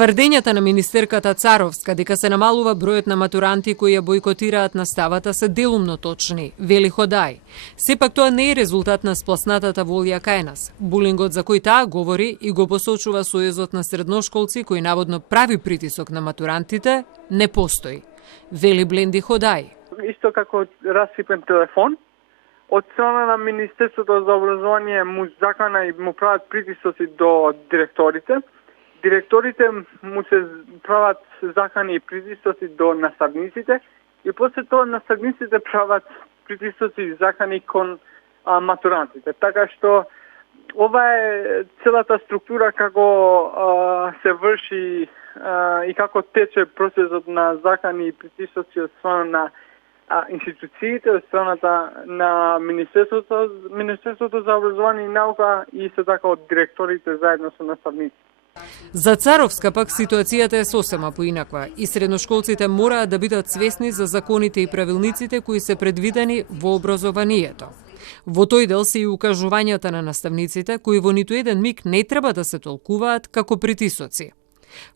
Тврдењата на министерката Царовска дека се намалува бројот на матуранти кои ја бойкотираат наставата се делумно точни, вели Ходај. Сепак тоа не е резултат на спласнатата волја кај нас. Булингот за кој таа говори и го посочува Сојузот на средношколци кој наводно прави притисок на матурантите, не постои. Вели Бленди Ходај. Исто како расипен телефон, од страна на Министерството за образование му закана и му прават притисоци до директорите. Директорите му се прават закани и притисоци до наставниците и после тоа наставниците прават притисоци и закани кон матурантите. Така што ова е целата структура како се врши и како тече процесот на закани и притисоци од страна на институциите, од страната на Министерството за образование и наука и се така од директорите заедно со наставници. За Царовска пак ситуацијата е сосема поинаква и средношколците мораат да бидат свесни за законите и правилниците кои се предвидени во образованието. Во тој дел се и укажувањата на наставниците кои во ниту еден миг не треба да се толкуваат како притисоци.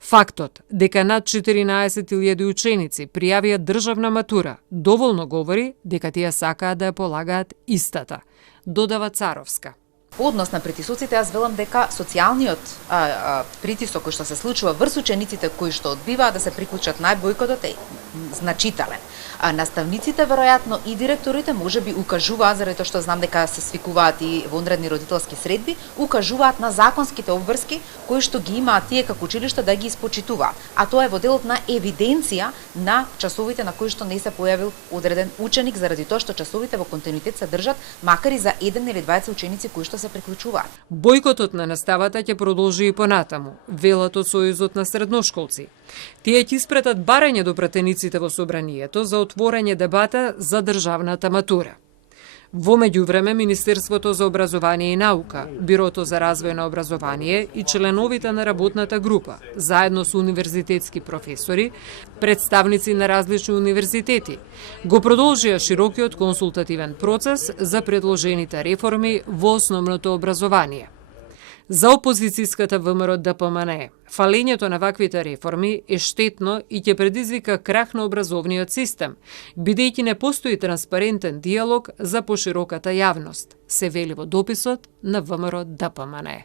Фактот дека над 14.000 ученици пријавија државна матура доволно говори дека тие сакаат да ја полагаат истата, додава Царовска. По однос на притисоците, јас велам дека социјалниот притисок кој што се случува врз учениците кои што одбиваат да се приклучат на бојкотот е значителен. Наставниците веројатно и директорите можеби укажуваат, заради тоа што знам дека се свикуваат и вонредни родителски средби, укажуваат на законските обврски кои што ги имаат тие како училишта да ги испочитуваат. А тоа е во делот на евиденција на часовите на кои што не се појавил одреден ученик заради тоа што часовите во континуитет се држат макар и за 1 или 20 ученици кои што се приклучуваат. Бојкотот на наставата ќе продолжи и понатаму, велат од Сојузот на средношколци. Тие ќе испратат барање до пратениците во собранието за отворање дебата за државната матура. Во меѓувреме, Министерството за образование и наука, Бирото за развој на образование и членовите на работната група, заедно со универзитетски професори, представници на различни универзитети, го продолжија широкиот консултативен процес за предложените реформи во основното образование. За опозицијската ВМРО ДПМН, фалењето на ваквите реформи е штетно и ќе предизвика крах на образовниот систем, бидејќи не постои транспарентен диалог за пошироката јавност, се вели во дописот на ВМРО ДПМН.